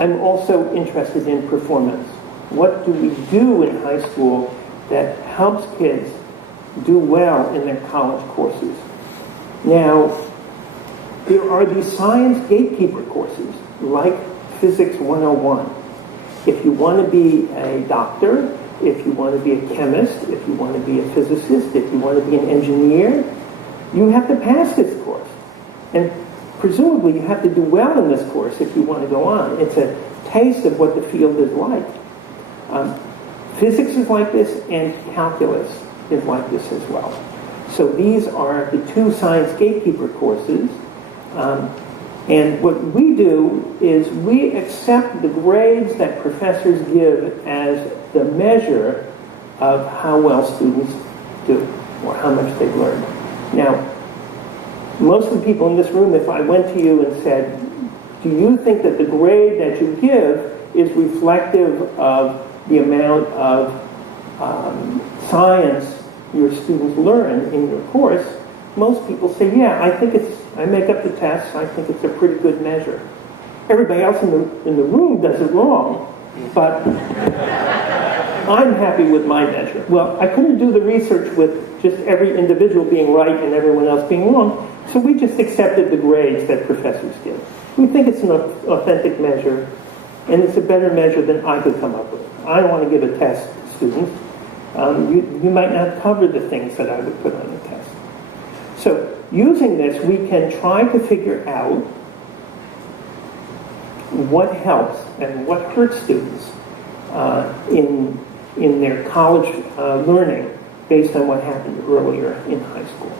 I'm also interested in performance. What do we do in high school that helps kids do well in their college courses? Now, there are these science gatekeeper courses, like Physics 101. If you want to be a doctor, if you want to be a chemist, if you want to be a physicist, if you want to be an engineer, you have to pass this course. And presumably you have to do well in this course if you want to go on. It's a taste of what the field is like. Physics is like this, and calculus is like this as well. So these are the two science gatekeeper courses. And what we do is we accept the grades that professors give as the measure of how well students do, or how much they've learned. Now, most of the people in this room, if I went to you and said, do you think that the grade that you give is reflective of the amount of science your students learn in your course? Most people say, yeah, I make up the tests, I think it's a pretty good measure. Everybody else in the room does it wrong, but I'm happy with my measure. Well, I couldn't do the research with just every individual being right and everyone else being wrong, so we just accepted the grades that professors give. We think it's an authentic measure, and it's a better measure than I could come up with. I don't want to give a test to students. You might not cover the things that I would put on the test. So using this, we can try to figure out what helps and what hurts students in their college learning based on what happened earlier in high school.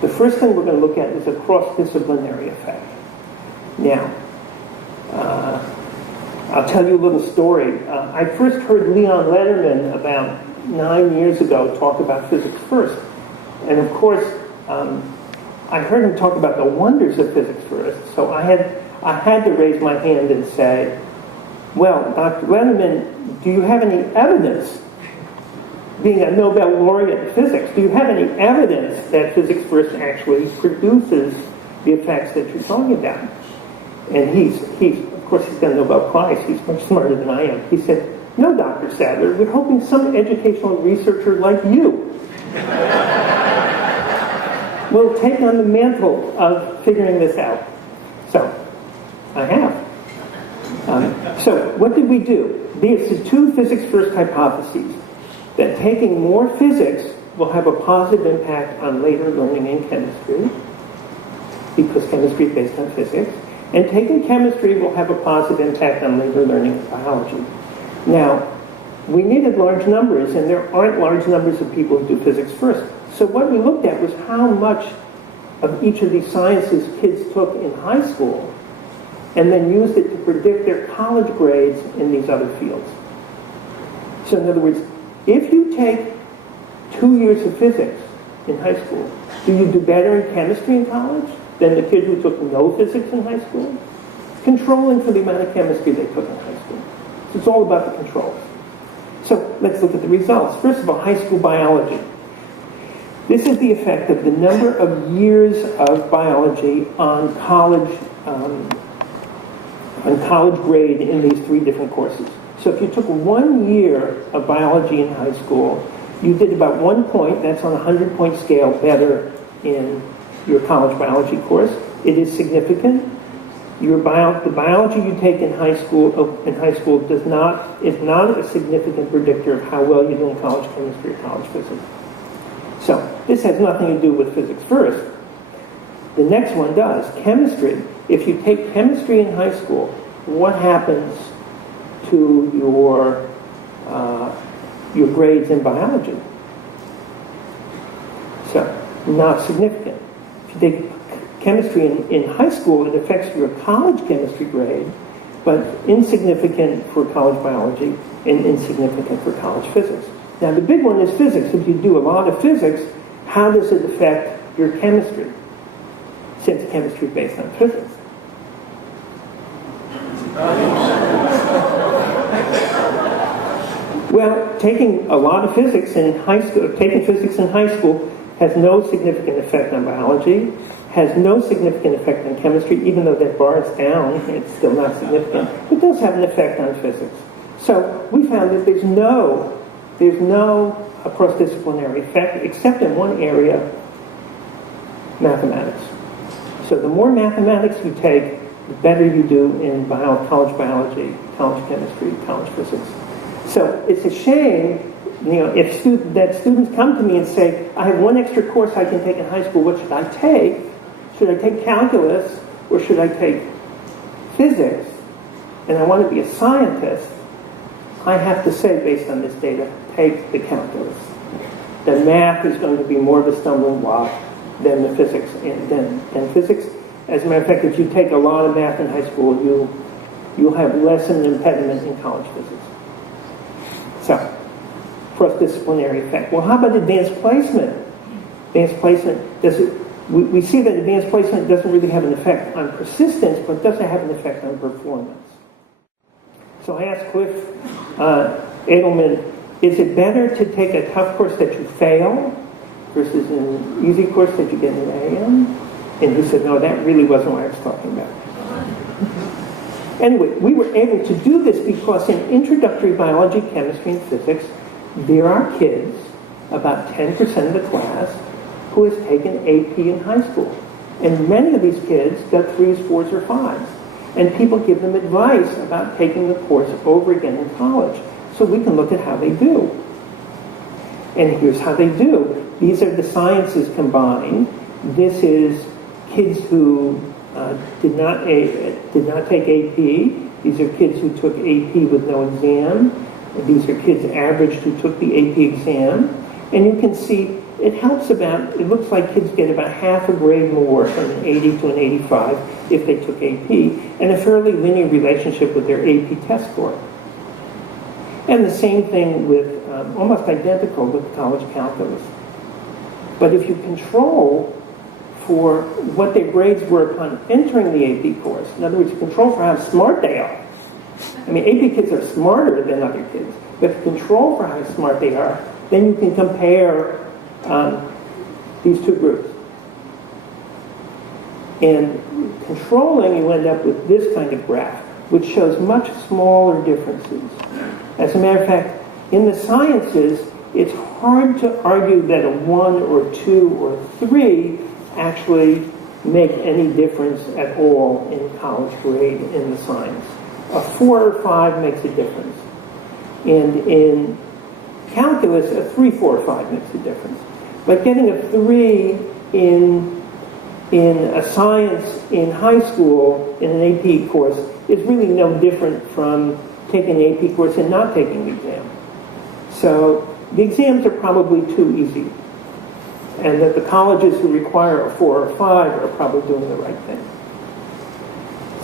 The first thing we're going to look at is a cross-disciplinary effect. Now, I'll tell you a little story. I first heard Leon Letterman about 9 years ago talk about physics first. And of course, I heard him talk about the wonders of physics first. So I had to raise my hand and say, well, Dr. Letterman, do you have any evidence, being a Nobel laureate in physics, do you have any evidence that physics first actually produces the effects that you're talking about? And he's of course, he's got a Nobel Prize. He's much smarter than I am. He said, no, Dr. Sadler, we're hoping some educational researcher like you will take on the mantle of figuring this out. So, I have. So, what did we do? These are two physics first hypotheses, that taking more physics will have a positive impact on later learning in chemistry, because chemistry is based on physics, and taking chemistry will have a positive impact on later learning in biology. Now, we needed large numbers, and there aren't large numbers of people who do physics first. So what we looked at was how much of each of these sciences kids took in high school, and then used it to predict their college grades in these other fields. So in other words, if you take 2 years of physics in high school, do you do better in chemistry in college than the kid who took no physics in high school? Controlling for the amount of chemistry they took in high school. So it's all about the controls. So let's look at the results. First of all, high school biology. This is the effect of the number of years of biology on college grade in these three different courses. So if you took 1 year of biology in high school, you did about 1 point, that's on a 100-point scale, better in your college biology course. It is significant. The biology you take in high school is not a significant predictor of how well you do in college chemistry or college physics. So this has nothing to do with physics first. The next one does. Chemistry. If you take chemistry in high school, what happens to your grades in biology? So not significant. If you take chemistry in high school, it affects your college chemistry grade, but insignificant for college biology and insignificant for college physics. Now the big one is physics. If you do a lot of physics, how does it affect your chemistry? Since chemistry is based on physics. Well, taking a lot of physics in high school, taking physics in high school has no significant effect on biology, has no significant effect on chemistry, even though that bar is down, it's still not significant. It does have an effect on physics. So we found that there's no cross-disciplinary effect, except in one area, mathematics. So the more mathematics you take, the better you do in college biology, college chemistry, college physics. So it's a shame, if students come to me and say, I have one extra course I can take in high school, what should I take? Should I take calculus or should I take physics? And I want to be a scientist. I have to say, based on this data, take the calculus. The math is going to be more of a stumbling block than the physics. And physics, as a matter of fact, if you take a lot of math in high school, you'll have less of an impediment in college physics. So, cross-disciplinary effect. Well, how about advanced placement? Advanced placement, we see that advanced placement doesn't really have an effect on persistence, but does have an effect on performance. So I asked Cliff Edelman, is it better to take a tough course that you fail versus an easy course that you get an A in? And he said, no, that really wasn't what I was talking about. Anyway, we were able to do this because in introductory biology, chemistry, and physics, there are kids, about 10% of the class, who has taken AP in high school. And many of these kids got 3s, 4s, or 5s. And people give them advice about taking the course over again in college. So we can look at how they do. And here's how they do. These are the sciences combined. This is kids who did not take AP. These are kids who took AP with no exam. These are kids averaged who took the AP exam. And you can see it looks like kids get about half a grade more from an 80 to an 85 if they took AP, and a fairly linear relationship with their AP test score. And the same thing with, almost identical with college calculus. But if you control for what their grades were upon entering the AP course, in other words, you control for how smart they are. I mean, AP kids are smarter than other kids, but if you control for how smart they are, then you can compare these two groups. And controlling, you end up with this kind of graph, which shows much smaller differences. As a matter of fact, in the sciences, it's hard to argue that a 1 or 2 or 3 actually make any difference at all in college grade in the science. A 4 or 5 makes a difference. And in calculus, a 3, 4, or 5 makes a difference. But getting a 3 in a science in high school in an AP course is really no different from taking an AP course and not taking the exam. So the exams are probably too easy. And that the colleges who require a 4 or 5 are probably doing the right thing.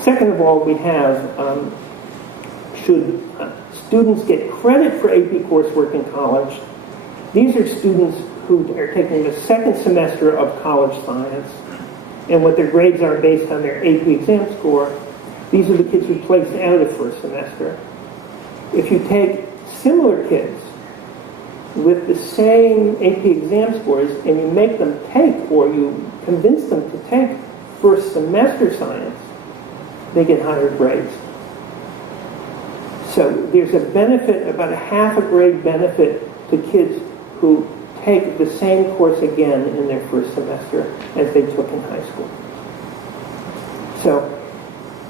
Second of all, we have, should students get credit for AP coursework in college? These are students who are taking the second semester of college science, and what their grades are based on their AP exam score. These are the kids who placed out of first semester. If you take similar kids with the same AP exam scores and you make them take, or you convince them to take first semester science, they get higher grades. So there's a benefit, about a half a grade benefit to kids who take the same course again in their first semester as they took in high school. So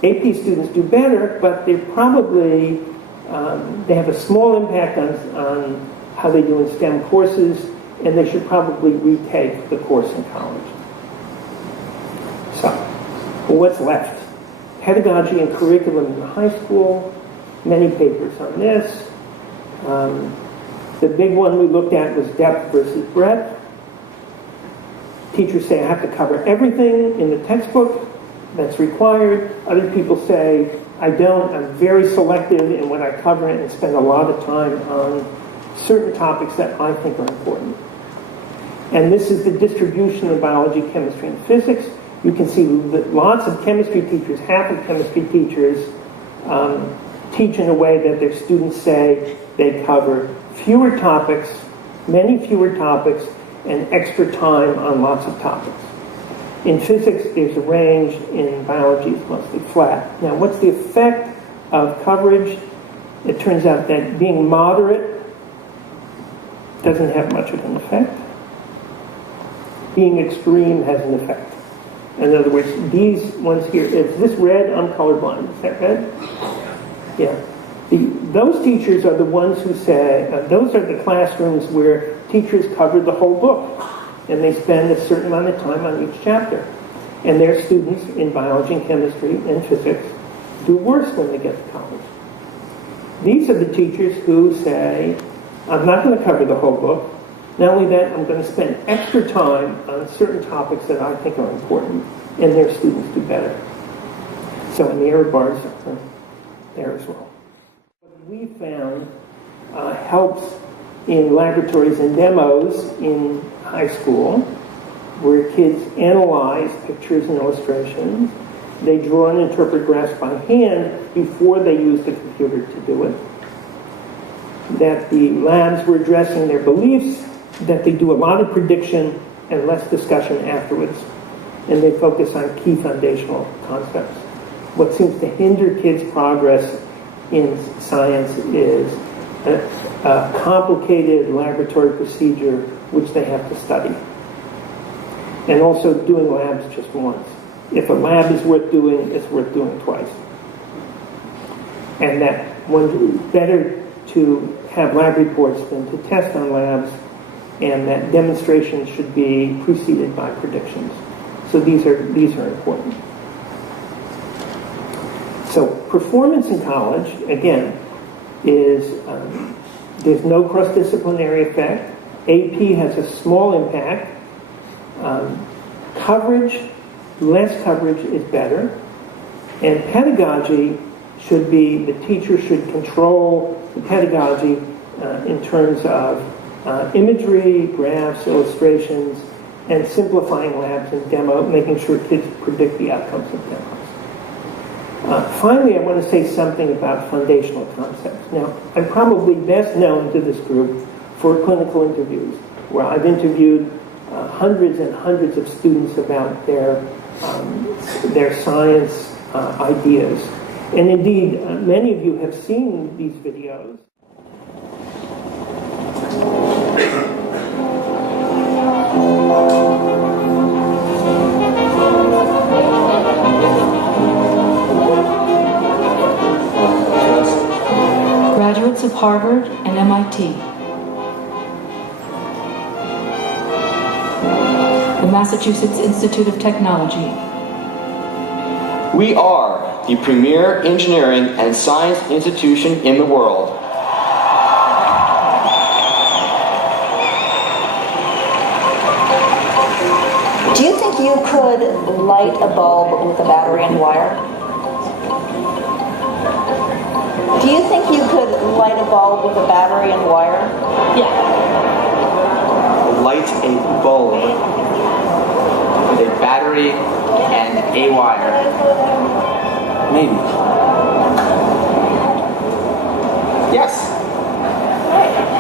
AP students do better, but they probably, they have a small impact on how they do in STEM courses, and they should probably retake the course in college. So, well, what's left? Pedagogy and curriculum in high school, many papers on this. The big one we looked at was depth versus breadth. Teachers say I have to cover everything in the textbook that's required. Other people say I don't. I'm very selective in what I cover and spend a lot of time on certain topics that I think are important. And this is the distribution of biology, chemistry, and physics. You can see that lots of chemistry teachers, half of chemistry teachers, teach in a way that their students say they cover fewer topics, many fewer topics, and extra time on lots of topics. In physics, there's a range. In biology, it's mostly flat. Now, what's the effect of coverage? It turns out that being moderate doesn't have much of an effect. Being extreme has an effect. In other words, these ones here, is this red? I'm colorblind. Is that red? Yeah. Those teachers are the ones who say, those are the classrooms where teachers cover the whole book, and they spend a certain amount of time on each chapter. And their students in biology and chemistry and physics do worse when they get to college. These are the teachers who say, I'm not going to cover the whole book. Not only that, I'm going to spend extra time on certain topics that I think are important, and their students do better. So, and the error bars are there as well. What we found helps in laboratories and demos in high school, where kids analyze pictures and illustrations. They draw and interpret graphs by hand before they use the computer to do it. That the labs were addressing their beliefs, that they do a lot of prediction and less discussion afterwards, and they focus on key foundational concepts. What seems to hinder kids' progress in science is a complicated laboratory procedure which they have to study. And also doing labs just once. If a lab is worth doing, it's worth doing twice. And that one better to have lab reports than to test on labs, and that demonstrations should be preceded by predictions. So these are important. So performance in college, again, is there's no cross-disciplinary effect. AP has a small impact. Coverage, less coverage is better. And pedagogy should be, the teacher should control the pedagogy in terms of imagery, graphs, illustrations, and simplifying labs and demo, making sure kids predict the outcomes of demos. Finally, I want to say something about foundational concepts. Now, I'm probably best known to this group for clinical interviews, where I've interviewed hundreds and hundreds of students about their science ideas. And indeed, many of you have seen these videos. Graduates of Harvard and MIT, the Massachusetts Institute of Technology. We are the premier engineering and science institution in the world. Do you think you could light a bulb with a battery and wire? Do you think you could light a bulb with a battery and wire? Yeah. Light a bulb with a battery and a wire. Maybe. Yes.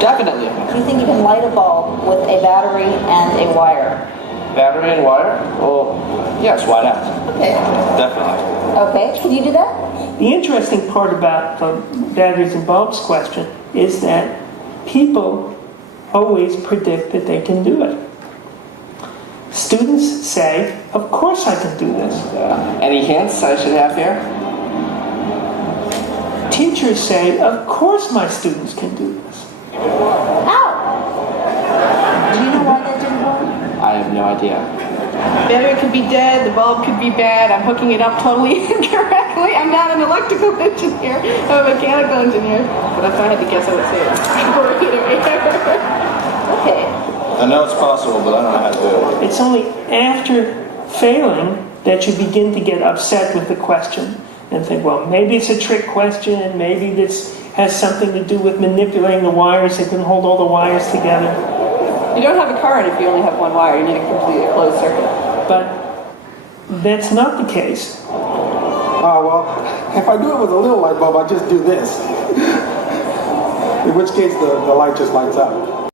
Definitely. Do you think you can light a bulb with a battery and a wire? Battery and wire? Well, yes, why not? Okay. Definitely. Okay, can you do that? The interesting part about the batteries and bulbs question is that people always predict that they can do it. Students say, of course I can do this. Any hints I should have here? Teachers say, of course my students can do this. Ow! Do you know why that didn't work? I have no idea. Battery could be dead, the bulb could be bad, I'm hooking it up totally incorrectly. I'm not an electrical engineer, I'm a mechanical engineer. But if I had to guess, I would say it's Okay. I know it's possible, but I don't know how to do it. It's only after failing that you begin to get upset with the question and think, well, maybe it's a trick question, maybe this has something to do with manipulating the wires. They can hold all the wires together. You don't have a current if you only have one wire. You need a completely closed circuit. But that's not the case. Oh, well, if I do it with a little light bulb, I just do this. In which case, the light just lights up.